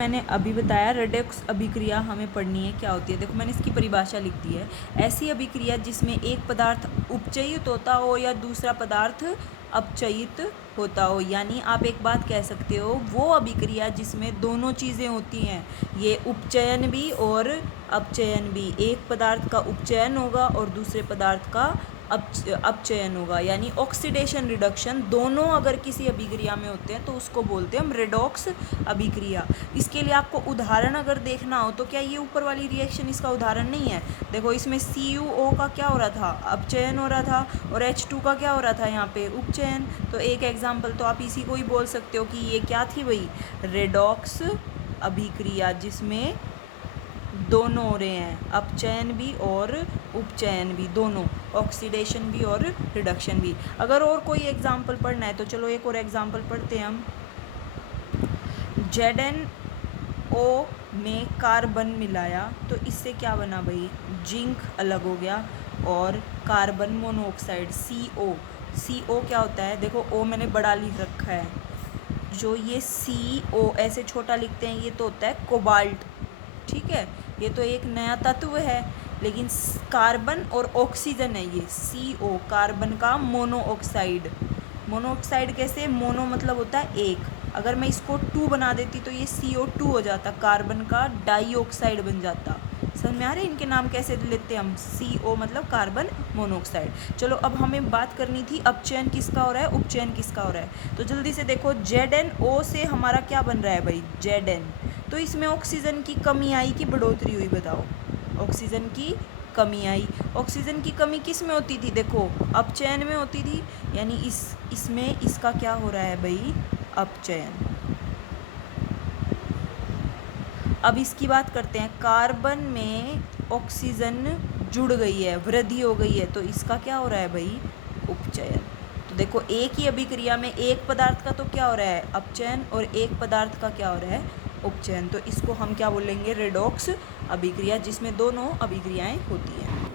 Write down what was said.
मैंने अभी बताया रेडॉक्स अभिक्रिया हमें पढ़नी है क्या होती है। देखो मैंने इसकी परिभाषा लिख दी है। ऐसी अभिक्रिया जिसमें एक पदार्थ उपचयित होता हो या दूसरा पदार्थ अपचयित होता हो, यानी आप एक बात कह सकते हो वो अभिक्रिया जिसमें दोनों चीज़ें होती हैं, ये उपचयन भी और अपचयन भी। एक पदार्थ का उपचयन होगा और दूसरे पदार्थ का अपचयन होगा, यानी ऑक्सीडेशन रिडक्शन दोनों अगर किसी अभिक्रिया में होते हैं तो उसको बोलते हैं हम रेडॉक्स अभिक्रिया। इसके लिए आपको उदाहरण अगर देखना हो तो क्या ये ऊपर वाली रिएक्शन इसका उदाहरण नहीं है। देखो इसमें CuO का क्या हो रहा था, अपचयन हो रहा था, और H2 का क्या हो रहा था यहाँ पे, उपचयन। तो एक एग्जाम्पल तो आप इसी को ही बोल सकते हो कि ये क्या थी भाई, रेडॉक्स अभिक्रिया जिसमें दोनों हो रहे हैं, अपचयन भी और उपचयन भी, दोनों, ऑक्सीडेशन भी और रिडक्शन भी। अगर और कोई एग्जाम्पल पढ़ना है तो चलो एक और एग्जाम्पल पढ़ते हैं हम। ZnO में कार्बन मिलाया तो इससे क्या बना भाई, जिंक अलग हो गया और कार्बन मोनोऑक्साइड CO क्या होता है, देखो O मैंने बड़ा लिख रखा है, जो ये CO ऐसे छोटा लिखते हैं ये तो होता है कोबाल्ट, ठीक है, ये तो एक नया तत्व है। लेकिन कार्बन और ऑक्सीजन है ये CO, कार्बन का मोनोऑक्साइड। मोनोऑक्साइड कैसे, मोनो मतलब होता है एक, अगर मैं इसको 2 बना देती तो ये CO2 हो जाता, कार्बन का डाइऑक्साइड बन जाता। समझ में आ रहे हैं इनके नाम कैसे लेते हैं हम, CO मतलब कार्बन मोनोऑक्साइड। चलो अब हमें बात करनी थी अपचयन किसका हो रहा है, उपचयन किसका हो रहा है। तो जल्दी से देखो ZnO से हमारा क्या बन रहा है भाई, Zn। तो इसमें ऑक्सीजन की कमी आई कि बढ़ोतरी हुई, बताओ। ऑक्सीजन की कमी आई। ऑक्सीजन की कमी किस में होती थी, देखो अपचयन में होती थी, यानी इसमें इसका क्या हो रहा है भाई, अपचयन। अब इसकी बात करते हैं, कार्बन में ऑक्सीजन जुड़ गई है, वृद्धि हो गई है, तो इसका क्या हो रहा है भाई, उपचयन। तो देखो एक ही अभिक्रिया में एक पदार्थ का तो क्या हो रहा है, अपचयन, और एक पदार्थ का क्या हो रहा है, उपचयन। तो इसको हम क्या बोलेंगे, रेडॉक्स अभिक्रिया, जिसमें दोनों अभिक्रियाएं होती हैं।